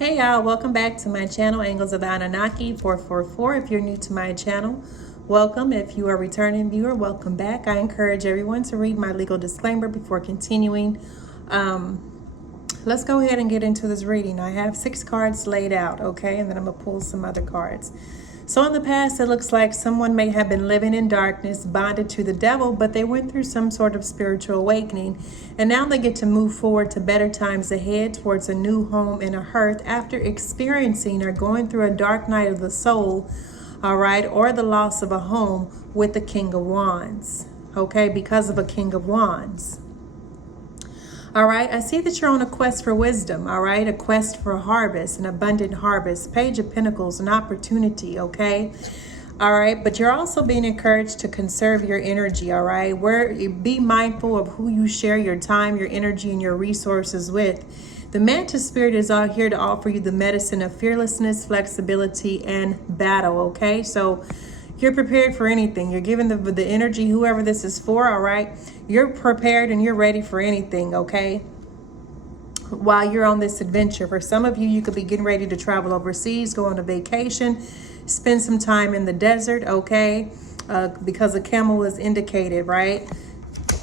Hey y'all, welcome back to my channel, Angles of the Anunnaki 444. If you're new to my channel, welcome. If you are a returning viewer, welcome back. I encourage everyone to read my legal disclaimer before continuing. Let's go ahead and get into this reading. I have 6 cards laid out, okay? And then I'm going to pull some other cards. So in the past, it looks like someone may have been living in darkness, bonded to the devil, but they went through some sort of spiritual awakening. And now they get to move forward to better times ahead towards a new home and a hearth after experiencing or going through a dark night of the soul, all right, or the loss of a home with the King of Wands, okay, because of a King of Wands. All right, I see that you're on a quest for wisdom, all right, a quest for a harvest, an abundant harvest, Page of Pentacles, an opportunity, okay? All right, but you're also being encouraged to conserve your energy, all right? Be mindful of who you share your time, your energy, and your resources with. The Mantis Spirit is out here to offer you the medicine of fearlessness, flexibility, and battle, okay? So you're prepared for anything. You're given the energy, whoever this is for, all right? You're prepared and you're ready for anything, okay? While you're on this adventure. For some of you, you could be getting ready to travel overseas, go on a vacation, spend some time in the desert, okay? Because a camel is indicated, right?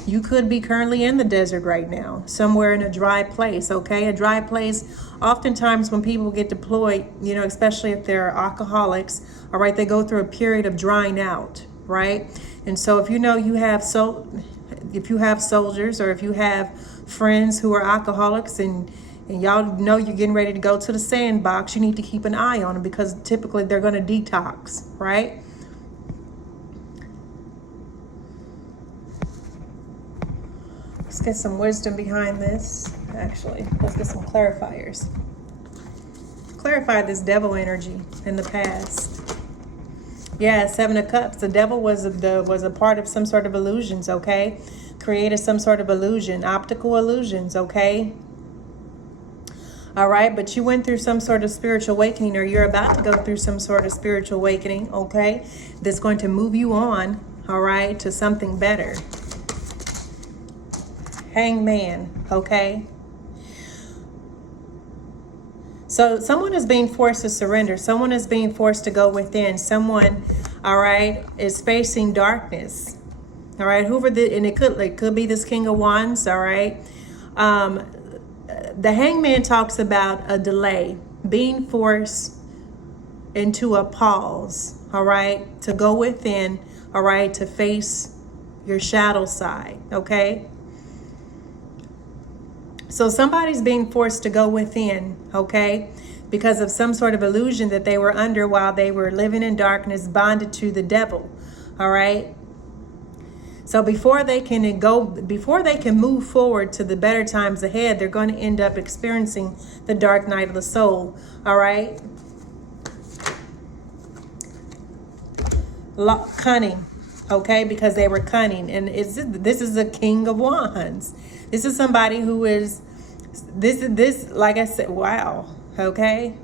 You could be currently in the desert right now, somewhere in a dry place, okay? A dry place, oftentimes when people get deployed, you know, especially if they're alcoholics, all right, they go through a period of drying out, right? And so if you know you have if you have soldiers or if you have friends who are alcoholics and y'all know you're getting ready to go to the sandbox, you need to keep an eye on them because typically they're going to detox, right? Let's get some wisdom behind this. Actually, let's get some clarifiers. Clarify this devil energy in the past. Yeah, 7 of Cups. The devil was a part of some sort of illusions, okay? Created some sort of illusion, optical illusions, okay? All right, but you went through some sort of spiritual awakening, or you're about to go through some sort of spiritual awakening, okay? That's going to move you on, all right, to something better. Hangman, okay? So someone is being forced to surrender. Someone is being forced to go within. Someone, all right, is facing darkness. All right, and it could be this King of Wands, all right? The Hangman talks about a delay, being forced into a pause, all right? To go within, all right, to face your shadow side, okay? So somebody's being forced to go within, okay, because of some sort of illusion that they were under while they were living in darkness, bonded to the devil, all right? So before they can move forward to the better times ahead, they're going to end up experiencing the dark night of the soul, all right? Cunning, okay, because they were cunning, and this is a King of Wands. This is somebody who is, like I said, wow, okay?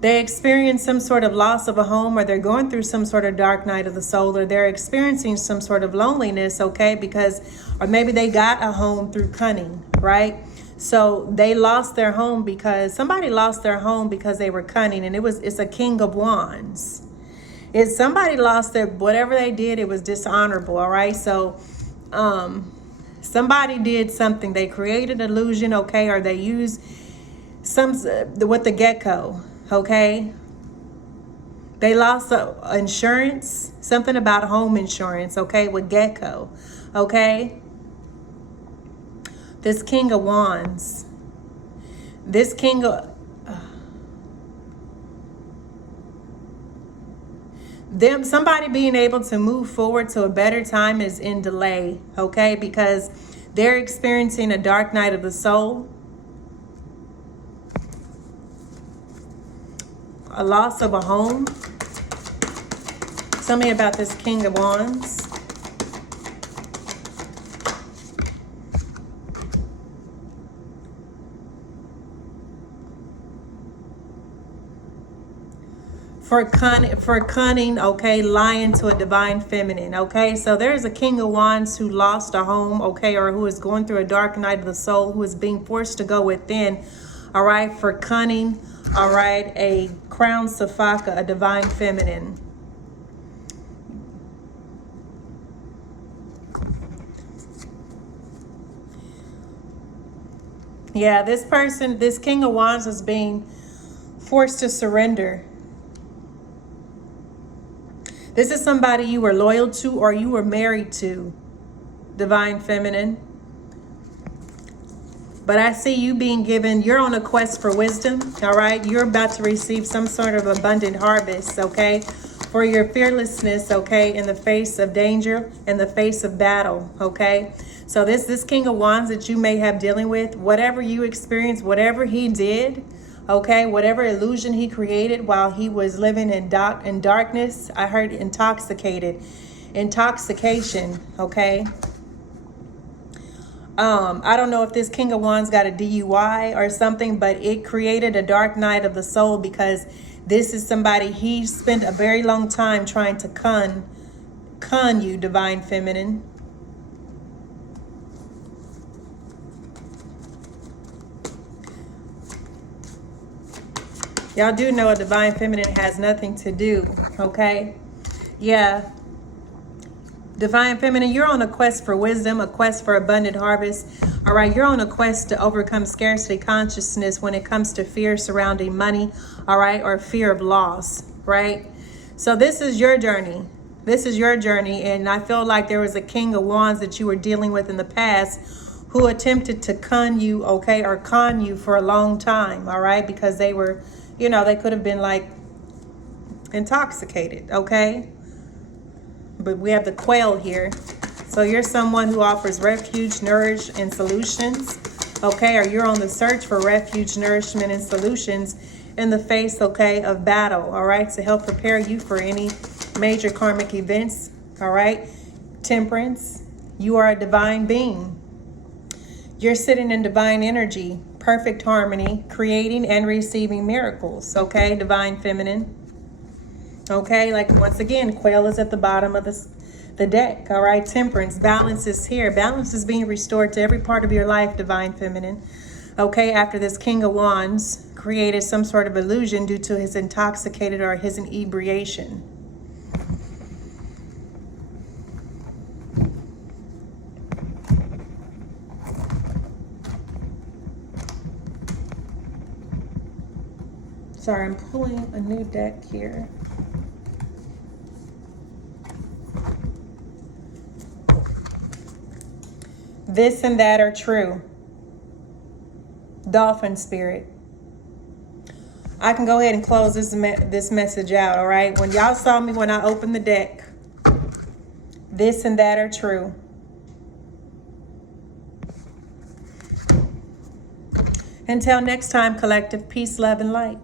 They experience some sort of loss of a home, or they're going through some sort of dark night of the soul, or they're experiencing some sort of loneliness, okay? Or maybe they got a home through cunning, right? So they lost their home somebody lost their home because they were cunning, and it's a King of Wands. If somebody lost whatever they did, it was dishonorable, all right? So, somebody did something. They created illusion, okay, or they used with the gecko, okay? They lost insurance, something about home insurance, okay, with gecko, okay? This King of Wands, this King of somebody being able to move forward to a better time is in delay, okay? Because they're experiencing a dark night of the soul, a loss of a home. Tell me about this King of Wands. For cunning, okay, lying to a divine feminine, okay? So there's a King of Wands who lost a home, okay, or who is going through a dark night of the soul, who is being forced to go within, all right, for cunning, all right, a crown Safaka, a divine feminine. Yeah, this person, this King of Wands is being forced to surrender. This is somebody you were loyal to or you were married to, divine feminine. But I see you being given, you're on a quest for wisdom, all right? You're about to receive some sort of abundant harvest, okay? For your fearlessness, okay, in the face of danger, in the face of battle, okay? So this King of Wands that you may have dealing with, whatever you experienced, whatever he did, okay, whatever illusion he created while he was living in darkness, I heard intoxicated, intoxication, okay? I don't know if this King of Wands got a DUI or something, but it created a dark night of the soul because this is somebody, he spent a very long time trying to con you, divine feminine. Y'all do know a divine feminine has nothing to do, okay? Yeah. Divine feminine, you're on a quest for wisdom, a quest for abundant harvest. All right, you're on a quest to overcome scarcity consciousness when it comes to fear surrounding money, all right, or fear of loss, right? So this is your journey. This is your journey, and I feel like there was a King of Wands that you were dealing with in the past who attempted to con you, okay, or con you for a long time, all right, because they were, you know, they could have been like intoxicated, okay? But we have the quail here. So you're someone who offers refuge, nourish, and solutions, okay? Or you're on the search for refuge, nourishment, and solutions in the face, okay, of battle, all right? To help prepare you for any major karmic events, all right? Temperance, you are a divine being. You're sitting in divine energy, perfect harmony, creating and receiving miracles, okay, divine feminine. Okay, like once again, quail is at the bottom of the deck, all right? Temperance, balance is here. Balance is being restored to every part of your life, divine feminine. Okay, after this King of Wands created some sort of illusion due to his intoxicated or his inebriation. Sorry, I'm pulling a new deck here. This and that are true. Dolphin spirit. I can go ahead and close this message out, all right? When y'all saw me when I opened the deck, this and that are true. Until next time, collective, peace, love, and light.